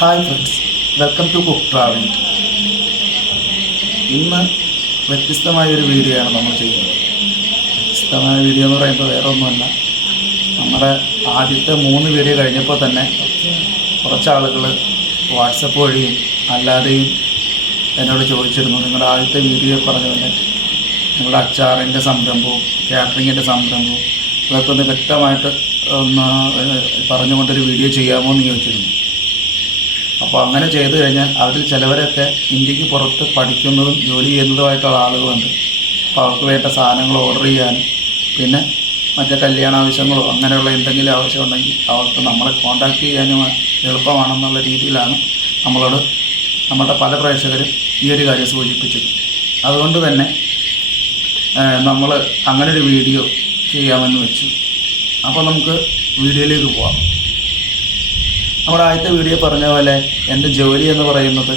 Hi friends welcome to cook travel ഇന്ന് വ്യത്യസ്തമായ ഒരു വീഡിയോ ആണ് നമ്മൾ ചെയ്യുന്നത്. വ്യത്യസ്തമായ വീഡിയോ എന്ന് പറയുമ്പോൾ വേറെ ഒന്നുമല്ല. നമ്മുടെ ആദ്യത്തെ മൂന്ന് വീഡിയോ കഴിഞ്ഞപ്പോൾ തന്നെ കുറച്ച് ആളുകൾ വാട്സപ്പ് വഴിയും അല്ലാതെയും എന്നോട് ചോദിച്ചിരുന്നു. നിങ്ങളുടെ ആദ്യത്തെ വീഡിയോ പറഞ്ഞു പോലെ നിങ്ങളുടെ അച്ചാറിന്റെ സംരംഭവും കാറ്ററിങ്ങിന്റെ സംരംഭവും അതൊക്കെ ഒന്ന് വ്യക്തമായിട്ട് ഒന്ന് പറഞ്ഞുകൊണ്ടൊരു വീഡിയോ ചെയ്യാമോ എന്ന് ചോദിച്ചിരുന്നു. അപ്പോൾ അങ്ങനെ ചെയ്തു കഴിഞ്ഞാൽ അവരിൽ ചിലവരൊക്കെ ഇന്ത്യയ്ക്ക് പുറത്ത് പഠിക്കുന്നതും ജോലി ചെയ്യുന്നതുമായിട്ടുള്ള ആളുകളുണ്ട്. അപ്പോൾ അവർക്ക് വേണ്ട സാധനങ്ങൾ ഓർഡർ ചെയ്യാനും പിന്നെ മറ്റേ കല്യാണ ആവശ്യങ്ങളോ അങ്ങനെയുള്ള എന്തെങ്കിലും ആവശ്യം ഉണ്ടെങ്കിൽ അവർക്ക് നമ്മളെ കോൺടാക്ട് ചെയ്യാനും എളുപ്പമാണെന്നുള്ള രീതിയിലാണ് നമ്മളോട് നമ്മുടെ പല പ്രേക്ഷകരും ഈ ഒരു കാര്യം സൂചിപ്പിച്ചത്. അതുകൊണ്ട് തന്നെ നമ്മൾ അങ്ങനെ ഒരു വീഡിയോ ചെയ്യാമെന്ന് വെച്ചു. അപ്പോൾ നമുക്ക് വീഡിയോയിലേക്ക് പോവാം. നമ്മുടെ ആദ്യത്തെ വീഡിയോ പറഞ്ഞ പോലെ എന്റെ ജോലി എന്ന് പറയുന്നത്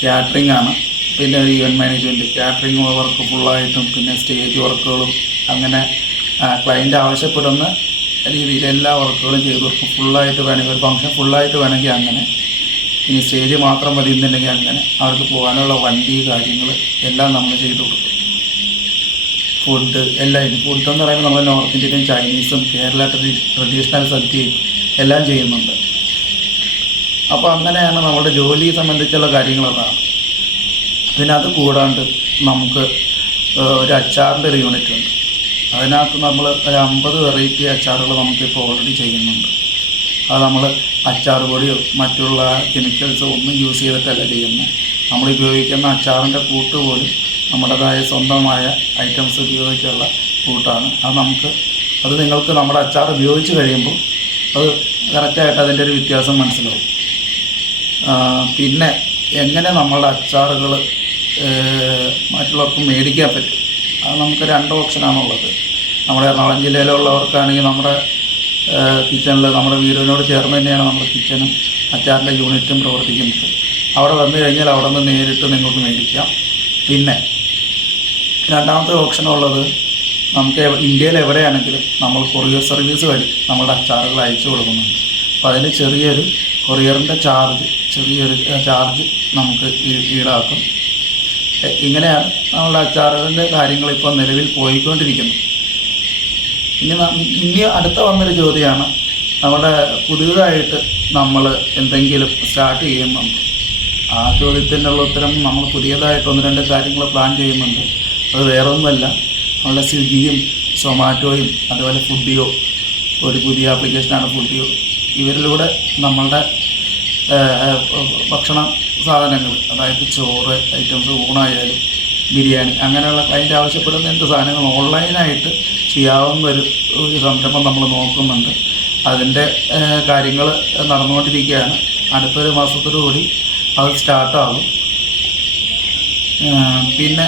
കാറ്ററിംഗ് ആണ്. പിന്നെ ഒരു ഇവന്റ് മാനേജ്മെന്റ് കാറ്ററിംഗ് വർക്ക് ഫുള്ളായിട്ടും പിന്നെ സ്റ്റേജ് വർക്കുകളും അങ്ങനെ ക്ലയന്റ് ആവശ്യപ്പെടുന്ന രീതിയിൽ എല്ലാ വർക്കുകളും ചെയ്തു. ഫുള്ളായിട്ട് വേണമെങ്കിൽ ഒരു ഫംഗ്ഷൻ ഫുള്ളായിട്ട് വേണമെങ്കിൽ അങ്ങനെ. ഇനി സ്റ്റേജ് മാത്രം മതി എന്നുണ്ടെങ്കിൽ അങ്ങനെ. അവർക്ക് പോകാനുള്ള വണ്ടി കാര്യങ്ങൾ എല്ലാം നമ്മൾ ചെയ്തു കൊടുക്കും ഫുഡ് എല്ലാം ഫുഡ് എന്ന് പറയുമ്പോൾ നമ്മൾ നോർത്ത് ഇന്ത്യയിലും ചൈനീസും കേരള ട്രഡീഷണൽ സദ്യയും എല്ലാം ചെയ്യുന്നുണ്ട്. അപ്പോൾ അങ്ങനെയാണ് നമ്മുടെ ജോലി സംബന്ധിച്ചുള്ള കാര്യങ്ങളതാണ് പിന്നെ അത് കൂടാണ്ട് നമുക്ക് ഒരു അച്ചാറിന്റെ ഒരു യൂണിറ്റ് ഉണ്ട്. അതിനകത്ത് നമ്മൾ ഒരു അമ്പത് വെറൈറ്റി അച്ചാറുകൾ നമുക്കിപ്പോൾ ഓൾറെഡി ചെയ്യുന്നുണ്ട്. അത് നമ്മൾ അച്ചാർ പൊടിയോ മറ്റുള്ള കെമിക്കൽസോ ഒന്നും യൂസ് ചെയ്തിട്ടല്ല ചെയ്യുന്നത്. നമ്മൾ ഉപയോഗിക്കുന്ന അച്ചാറിന്റെ കൂട്ട് പോലും നമ്മുടേതായ സ്വന്തമായ ഐറ്റംസ് ഉപയോഗിച്ചുള്ള കൂട്ടാണ്. അത് നമുക്ക് അത് നിങ്ങൾക്ക് നമ്മുടെ അച്ചാർ ഉപയോഗിച്ച് കഴിയുമ്പോൾ അത് കറക്റ്റായിട്ട് അതിന്റെ ഒരു വ്യത്യാസം മനസ്സിലാവും. പിന്നെ എങ്ങനെ നമ്മളുടെ അച്ചാറുകൾ മറ്റുള്ളവർക്ക് മേടിക്കാൻ പറ്റും? അത് നമുക്ക് രണ്ട് ഓപ്ഷനാണുള്ളത്. നമ്മുടെ എറണാകുളം ജില്ലയിലുള്ളവർക്കാണെങ്കിൽ നമ്മുടെ കിച്ചണിൽ നമ്മുടെ വീടിനോട് ചേർന്ന് തന്നെയാണ് നമ്മുടെ കിച്ചനും അച്ചാറിന്റെ യൂണിറ്റും പ്രവർത്തിക്കുന്നത്. അവിടെ വന്നു കഴിഞ്ഞാൽ അവിടെ നിന്ന് നേരിട്ട് നിങ്ങൾക്ക് മേടിക്കാം. പിന്നെ രണ്ടാമത്തെ ഓപ്ഷൻ ഉള്ളത് നമുക്ക് ഇന്ത്യയിൽ എവിടെയാണെങ്കിലും നമ്മൾ കൊറിയർ സർവീസ് വഴി നമ്മുടെ അച്ചാറുകൾ അയച്ചു കൊടുക്കുന്നുണ്ട്. അപ്പോൾ അതിന് ചെറിയൊരു കൊറിയറിന്റെ ചാർജ് ചെറിയൊരു ചാർജ് നമുക്ക് ഈടാക്കും. ഇങ്ങനെയാണ് നമ്മുടെ അച്ചാറുകളുടെ കാര്യങ്ങൾ ഇപ്പോൾ നിലവിൽ പോയിക്കൊണ്ടിരിക്കുന്നത്. ഇനി ഇനി അടുത്ത വന്നൊരു ചോദ്യമാണ് നമ്മുടെ പുതിയതായിട്ട് നമ്മൾ എന്തെങ്കിലും സ്റ്റാർട്ട് ചെയ്യുന്നുണ്ട്. ആ ചോദ്യത്തിനുള്ള ഉത്തരം നമ്മൾ പുതിയതായിട്ട് ഒന്ന് രണ്ട് കാര്യങ്ങൾ പ്ലാൻ ചെയ്യുന്നുണ്ട്. അത് വേറെ നമ്മളുടെ സ്വിഗ്ഗിയും സൊമാറ്റോയും അതുപോലെ ഫുഡിയോ ഒരു പുതിയ ആപ്ലിക്കേഷനാണ് ഫുഡിയോ. ഇവരിലൂടെ നമ്മളുടെ ഭക്ഷണ സാധനങ്ങൾ അതായത് ചോറ് ഐറ്റംസ് ഊണായാലും ബിരിയാണി അങ്ങനെയുള്ള ക്ലയന്റ് ആവശ്യപ്പെടുന്ന എന്ത് സാധനങ്ങൾ ഓൺലൈനായിട്ട് ചെയ്യാവുന്ന ഒരു ഒരു സംരംഭം നമ്മൾ നോക്കുന്നുണ്ട്. അതിന്റെ കാര്യങ്ങൾ നടന്നുകൊണ്ടിരിക്കുകയാണ്. അടുത്തൊരു മാസത്തോടുകൂടി അത് സ്റ്റാർട്ടാകും പിന്നെ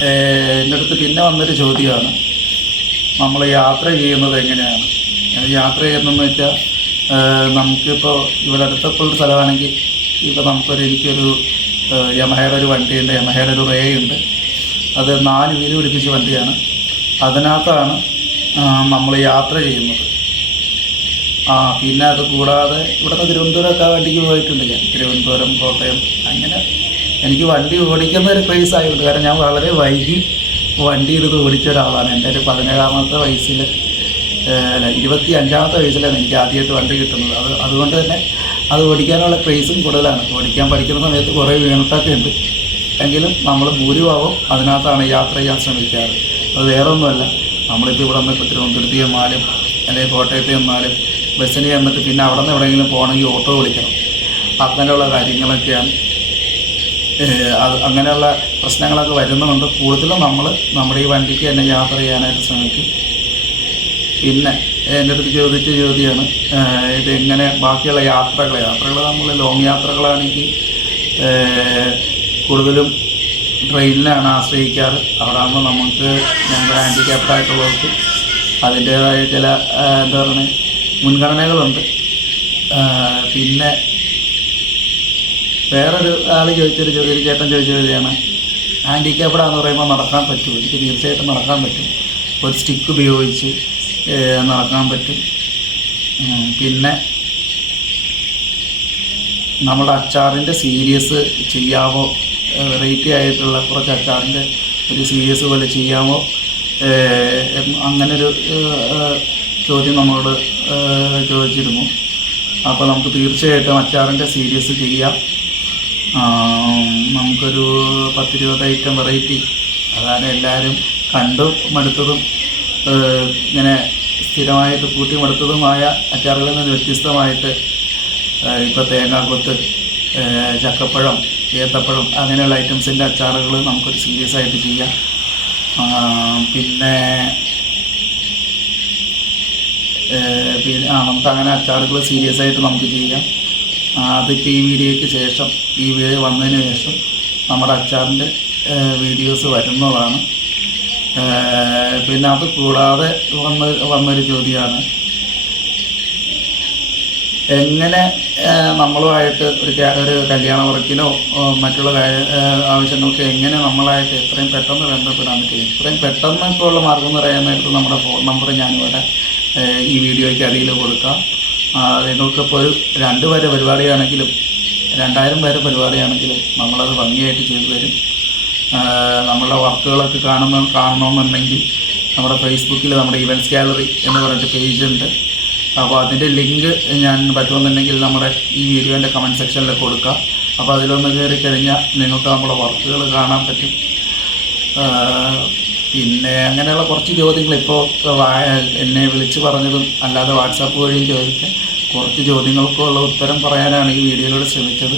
എന്റെ അടുത്ത് പിന്നെ വന്നൊരു ചോദ്യമാണ്. നമ്മൾ യാത്ര ചെയ്യുന്നത് എങ്ങനെയാണ്? യാത്ര ചെയ്യുന്നതെന്ന് വെച്ചാൽ നമുക്കിപ്പോൾ ഇവിടെ അടുത്തുള്ള സ്ഥലമാണെങ്കിൽ ഇപ്പോൾ നമുക്കൊരു എനിക്കൊരു യമഹയുടെ ഒരു വണ്ടിയുണ്ട് യമഹയുടെ ഒരു റേ ഉണ്ട് അത് നാല് വീൽ പിടിപ്പിച്ച വണ്ടിയാണ്. അതിനകത്താണ് നമ്മൾ യാത്ര ചെയ്യുന്നത്. ആ പിന്നെ അത് കൂടാതെ ഇവിടുന്ന് തിരുവനന്തപുരമൊക്കെ വണ്ടിക്ക് പോയിട്ടുണ്ട് ഞാൻ. തിരുവനന്തപുരം കോട്ടയം അങ്ങനെ എനിക്ക് വണ്ടി ഓടിക്കുന്ന ഒരു ക്രേസ് ആയിട്ടുണ്ട്. കാരണം ഞാൻ വളരെ വൈകി വണ്ടി എടുത്ത് ഓടിച്ച ഒരാളാണ്. എന്റെ ഒരു പതിനേഴാമത്തെ വയസ്സിൽ അല്ല ഇരുപത്തി അഞ്ചാമത്തെ വയസ്സിലാണ് എനിക്ക് ആദ്യമായിട്ട് വണ്ടി കിട്ടുന്നത്. അത് അതുകൊണ്ട് തന്നെ അത് ഓടിക്കാനുള്ള ക്രേസും കൂടുതലാണ്. ഓടിക്കാൻ പഠിക്കുന്ന സമയത്ത് കുറേ വീണിട്ടൊക്കെ ഉണ്ട്. എങ്കിലും നമ്മൾ ഭൂരിഭാവം അതിനകത്താണ് യാത്ര ചെയ്യാൻ ശ്രമിക്കാറ്. അത് വേറെ ഒന്നുമല്ല നമ്മളിപ്പോൾ ഇവിടെ നിന്ന് ഇപ്പോൾ തിരുവനന്തപുരത്ത് ചെന്നാലും അല്ലെങ്കിൽ കോട്ടയത്ത് ചെന്നാലും ബസ്സിന് ചെന്നിട്ട് പിന്നെ അവിടെ നിന്ന് എവിടെയെങ്കിലും പോകണമെങ്കിൽ ഓട്ടോ വിളിക്കണം. അങ്ങനെയുള്ള കാര്യങ്ങളൊക്കെയാണ് അങ്ങനെയുള്ള പ്രശ്നങ്ങളൊക്കെ വരുന്നുണ്ട്. കൂടുതലും നമ്മൾ നമ്മുടെ ഈ വണ്ടിക്ക് തന്നെ യാത്ര ചെയ്യാനായിട്ട് ശ്രമിക്കും. പിന്നെ എന്റെ അടുത്ത് ചോദിച്ച ചോദ്യമാണ് ഇതെങ്ങനെ ബാക്കിയുള്ള യാത്രകൾ യാത്രകൾ നമ്മൾ ലോങ് യാത്രകളാണെങ്കിൽ കൂടുതലും ട്രെയിനിലാണ് ആശ്രയിക്കാറ്. അവിടെ ആകുമ്പോൾ നമുക്ക് ഞങ്ങൾ ഹാൻഡിക്യാപ്ഡ് ആയിട്ടുള്ളവർക്ക് അതിന്റേതായ ചില എന്താ പറയുക മുൻഗണനകളുണ്ട്. പിന്നെ വേറൊരു ആൾ ചോദിച്ചൊരു ചെറിയൊരു ചേട്ടൻ ചോദിച്ച ചോദ്യമാണ്. ഹാൻഡിക്കാപ്പഡാന്ന് പറയുമ്പോൾ നടക്കാൻ പറ്റും. എനിക്ക് തീർച്ചയായിട്ടും നടക്കാൻ പറ്റും. ഒരു സ്റ്റിക്ക് ഉപയോഗിച്ച് നടക്കാൻ പറ്റും. പിന്നെ നമ്മുടെ അച്ചാറിന്റെ സീരിയസ് ചെയ്യാമോ? വെറൈറ്റി ആയിട്ടുള്ള കുറച്ച് അച്ചാറിന്റെ ഒരു സീരിയസ് പോലെ ചെയ്യാമോ? അങ്ങനൊരു ചോദ്യം നമ്മളോട് ചോദിച്ചിരുന്നു. അപ്പോൾ നമുക്ക് തീർച്ചയായിട്ടും അച്ചാറിന്റെ സീരിയസ് ചെയ്യാം. നമുക്കൊരു പത്തിരുപത് ഐറ്റം വെറൈറ്റി. അതാണ് എല്ലാവരും കണ്ടും മടുത്തതും ഇങ്ങനെ സ്ഥിരമായിട്ട് കൂട്ടി മടുത്തതുമായ അച്ചാറുകളിൽ നിന്ന് വ്യത്യസ്തമായിട്ട് ഇപ്പോൾ തേങ്ങാക്കൊത്ത് ചക്കപ്പഴം ഏത്തപ്പഴം അങ്ങനെയുള്ള ഐറ്റംസിന്റെ അച്ചാറുകൾ നമുക്കൊരു സീരിയസ് ആയിട്ട് ചെയ്യാം. പിന്നെ പിന്നെ നമുക്ക് അങ്ങനെ അച്ചാറുകൾ സീരിയസ് ആയിട്ട് നമുക്ക് ചെയ്യാം. ആ, അതിപ്പോൾ ഈ വീഡിയോയ്ക്ക് ശേഷം ഈ വീഡിയോ വന്നതിന് ശേഷം നമ്മുടെ അച്ചാറിന്റെ വീഡിയോസ് വരുന്നതാണ്. പിന്നെ അത് കൂടാതെ വന്ന വന്നൊരു ചോദ്യമാണ്. എങ്ങനെ നമ്മളുമായിട്ട് ഒരു ഒരു കല്യാണ വർക്കിനോ മറ്റുള്ള ആവശ്യങ്ങൾക്ക് എങ്ങനെ നമ്മളായിട്ട് എത്രയും പെട്ടെന്ന് ബന്ധപ്പെടാൻ പറ്റും? എത്രയും പെട്ടെന്ന് ഇപ്പോൾ ഉള്ള മാർഗം എന്ന് പറയാനായിട്ട് നമ്മുടെ ഫോൺ നമ്പർ ഞാനിവിടെ ഈ വീഡിയോയ്ക്ക് അടിയിൽ കൊടുക്കാം. നിങ്ങൾക്കിപ്പോൾ ഒരു രണ്ട് പേരെ പരിപാടിയാണെങ്കിലും രണ്ടായിരം പേരെ പരിപാടിയാണെങ്കിലും നമ്മളത് ഭംഗിയായിട്ട് ചെയ്തു തരും. നമ്മളുടെ വർക്കുകളൊക്കെ കാണുന്ന കാണണമെന്നുണ്ടെങ്കിൽ നമ്മുടെ ഫേസ്ബുക്കിൽ നമ്മുടെ ഇവന്റ്സ് ഗാലറി എന്ന് പറഞ്ഞിട്ട് പേജ് ഉണ്ട് അപ്പോൾ അതിന്റെ ലിങ്ക് ഞാൻ പറ്റുമെന്നുണ്ടെങ്കിൽ നമ്മുടെ ഈ വീഡിയോന്റെ കമന്റ് സെക്ഷനിൽ കൊടുക്കാം. അപ്പോൾ അതിലൊന്ന് കയറി കഴിഞ്ഞാൽ നിങ്ങൾക്ക് നമ്മുടെ വർക്കുകൾ കാണാൻ പറ്റും. പിന്നെ അങ്ങനെയുള്ള കുറച്ച് ചോദ്യങ്ങൾ ഇപ്പോൾ എന്നെ വിളിച്ച് പറഞ്ഞതും അല്ലാതെ വാട്സാപ്പ് വഴിയും ചോദിച്ച കുറച്ച് ചോദ്യങ്ങൾക്കുള്ള ഉത്തരം പറയാനാണ് ഈ വീഡിയോയിലൂടെ ശ്രമിച്ചത്.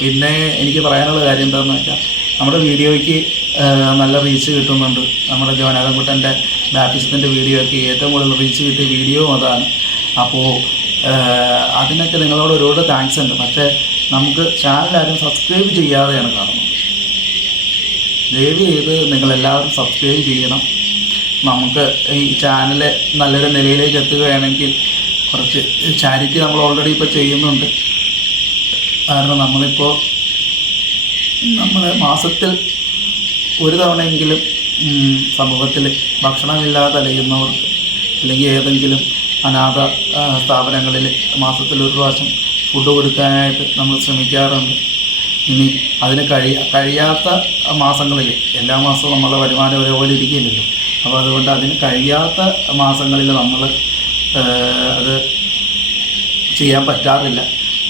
പിന്നെ എനിക്ക് പറയാനുള്ള കാര്യം എന്താണെന്ന് വെച്ചാൽ നമ്മുടെ വീഡിയോയ്ക്ക് നല്ല റീച്ച് കിട്ടുന്നുണ്ട്. നമ്മുടെ ജോനാഥൻകുട്ടന്റെ ബാപ്റ്റിസത്തിന്റെ വീഡിയോയ്ക്ക് ഏറ്റവും കൂടുതൽ റീച്ച് കിട്ടിയ വീഡിയോ അതാണ്. അപ്പോൾ അതിനൊക്കെ നിങ്ങളോട് ഒരുപാട് താങ്ക്സ് ഉണ്ട്. പക്ഷേ നമുക്ക് ചാനൽ ആരും സബ്സ്ക്രൈബ് ചെയ്യാതെയാണ് കാണുന്നത്. ദയവ് ചെയ്ത് നിങ്ങളെല്ലാവരും സബ്സ്ക്രൈബ് ചെയ്യണം. നമുക്ക് ഈ ചാനൽ നല്ലൊരു നിലയിലേക്ക് എത്തുകയാണെങ്കിൽ കുറച്ച് ചാരിറ്റി നമ്മൾ ഓൾറെഡി ഇപ്പോൾ ചെയ്യുന്നുണ്ട്. കാരണം നമ്മളിപ്പോൾ നമ്മൾ മാസത്തിൽ ഒരു തവണയെങ്കിലും സമൂഹത്തിൽ ഭക്ഷണമില്ലാതെ അലയുന്നവർക്ക് അല്ലെങ്കിൽ ഏതെങ്കിലും അനാഥ സ്ഥാപനങ്ങളിൽ മാസത്തിൽ ഒരു പ്രാവശ്യം ഫുഡ് കൊടുക്കാനായിട്ട് നമ്മൾ ശ്രമിക്കാറുണ്ട്. ഇനി അതിന് കഴിയ കഴിയാത്ത മാസങ്ങളിൽ എല്ലാ മാസവും നമ്മളെ വരുമാനം ഒരേപോലെ ഇരിക്കില്ലല്ലോ. അപ്പോൾ അതുകൊണ്ട് അതിന് കഴിയാത്ത മാസങ്ങളിൽ നമ്മൾ അത് ചെയ്യാൻ പറ്റാറില്ല.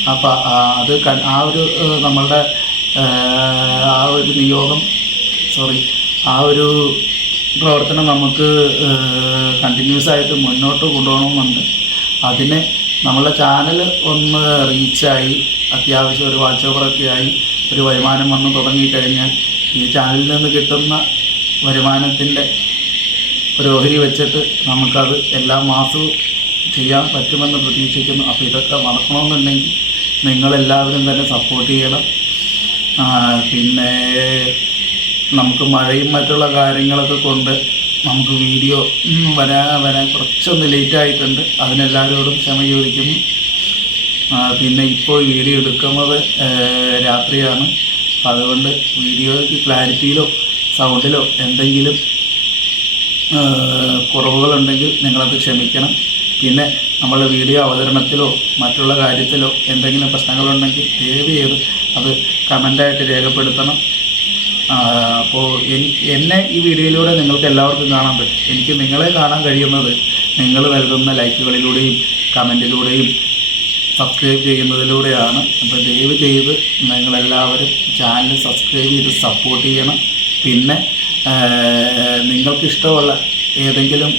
അപ്പം അത് ആ ഒരു നമ്മളുടെ ആ ഒരു നിയോഗം സോറി ആ ഒരു പ്രവർത്തനം നമുക്ക് കണ്ടിന്യൂസ് ആയിട്ട് മുന്നോട്ട് കൊണ്ടുപോകണമെന്നുണ്ട്. അതിന് നമ്മളെ ചാനൽ ഒന്ന് റീച്ചായി അത്യാവശ്യം ഒരു വാച്ച് ഓവറൊക്കെ ആയി ഒരു വരുമാനം വന്ന് തുടങ്ങിക്കഴിഞ്ഞാൽ ഈ ചാനലിൽ നിന്ന് കിട്ടുന്ന വരുമാനത്തിന്റെ ഒരു ഓഹരി വെച്ചിട്ട് നമുക്കത് എല്ലാ മാസവും ചെയ്യാൻ പറ്റുമെന്ന് പ്രതീക്ഷിക്കുന്നു. അപ്പോൾ ഇതൊക്കെ നടക്കണമെന്നുണ്ടെങ്കിൽ നിങ്ങളെല്ലാവരും തന്നെ സപ്പോർട്ട് ചെയ്യണം. പിന്നെ നമുക്ക് മഴയും മറ്റുള്ള കാര്യങ്ങളൊക്കെ കൊണ്ട് നമുക്ക് വീഡിയോ വരാൻ വരാൻ കുറച്ചൊന്ന് ലേറ്റ് ആയിട്ടുണ്ട്. അതിനെല്ലാവരോടും ക്ഷമ ചോദിക്കുന്നു. പിന്നെ ഇപ്പോൾ വീഡിയോ എടുക്കുന്നത് രാത്രിയാണ്. അതുകൊണ്ട് വീഡിയോയ്ക്ക് ക്ലാരിറ്റിയിലോ സൗണ്ടിലോ എന്തെങ്കിലും കുറവുകളുണ്ടെങ്കിൽ നിങ്ങളത് ക്ഷമിക്കണം. പിന്നെ നമ്മളുടെ വീഡിയോ അവതരണത്തിലോ മറ്റുള്ള കാര്യത്തിലോ എന്തെങ്കിലും പ്രശ്നങ്ങളുണ്ടെങ്കിൽ ദയവ് ചെയ്ത് അത് കമന്റായിട്ട് രേഖപ്പെടുത്തണം. അപ്പോൾ എന്നെ ഈ വീഡിയോയിലൂടെ നിങ്ങൾക്ക് എല്ലാവർക്കും കാണാൻ പറ്റും. എനിക്ക് നിങ്ങളെ കാണാൻ കഴിയുന്നത് നിങ്ങൾ നൽകുന്ന ലൈക്കുകളിലൂടെയും കമന്റിലൂടെയും സബ്സ്ക്രൈബ് ചെയ്യുന്നതിലൂടെയാണ്. അപ്പോൾ ദയവ് ചെയ്ത് നിങ്ങളെല്ലാവരും ചാനൽ സബ്സ്ക്രൈബ് ചെയ്ത് സപ്പോർട്ട് ചെയ്യണം. പിന്നെ ആ, നിങ്ങൾക്ക് ഇഷ്ടമുള്ള ഏതെങ്കിലും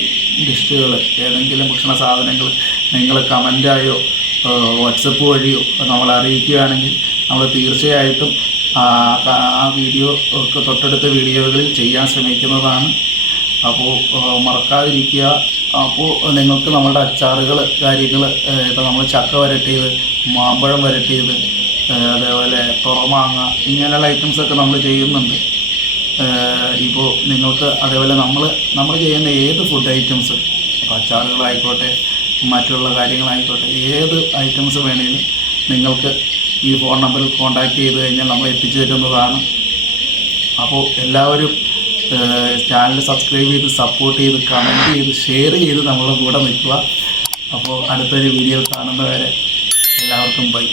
ഡിഷുകൾ ഏതെങ്കിലും ഭക്ഷണ സാധനങ്ങൾ നിങ്ങൾ കമന്റായോ വാട്സപ്പ് വഴിയോ നമ്മളെ അറിയിക്കുകയാണെങ്കിൽ നമ്മൾ തീർച്ചയായിട്ടും ആ വീഡിയോ തൊട്ടടുത്ത വീഡിയോകളിൽ ചെയ്യാൻ ശ്രമിക്കുന്നതാണ്. അപ്പോൾ മറക്കാതിരിക്കുക. അപ്പോൾ നിങ്ങൾക്ക് നമ്മുടെ അച്ചാറുകൾ കാര്യങ്ങൾ ഇപ്പോൾ നമ്മൾ ചക്ക വരട്ടിയത് മാമ്പഴം വരട്ടിയത് അതേപോലെ പുറമാങ്ങ ഇങ്ങനെയുള്ള ഐറ്റംസൊക്കെ നമ്മൾ ചെയ്യുന്നുണ്ട്. ഇപ്പോൾ നിങ്ങൾക്ക് അതേപോലെ നമ്മൾ നമ്മൾ ചെയ്യുന്ന ഏത് ഫുഡ് ഐറ്റംസ് ഇപ്പോൾ അച്ചാറുകളായിക്കോട്ടെ മറ്റുള്ള കാര്യങ്ങളായിക്കോട്ടെ ഏത് ഐറ്റംസ് വേണമെങ്കിലും നിങ്ങൾക്ക് ഈ ഫോൺ നമ്പറിൽ കോൺടാക്ട് ചെയ്ത് കഴിഞ്ഞാൽ നമ്മൾ എത്തിച്ചു തരുന്നതാണ്. അപ്പോൾ എല്ലാവരും ചാനൽ സബ്സ്ക്രൈബ് ചെയ്ത് സപ്പോർട്ട് ചെയ്ത് കമന്റ് ചെയ്ത് ഷെയർ ചെയ്ത് നമ്മളെ കൂടെ നിൽക്കുക. അപ്പോൾ അടുത്തൊരു വീഡിയോ കാണുന്നവരെ എല്ലാവർക്കും എല്ലാവർക്കും ബൈ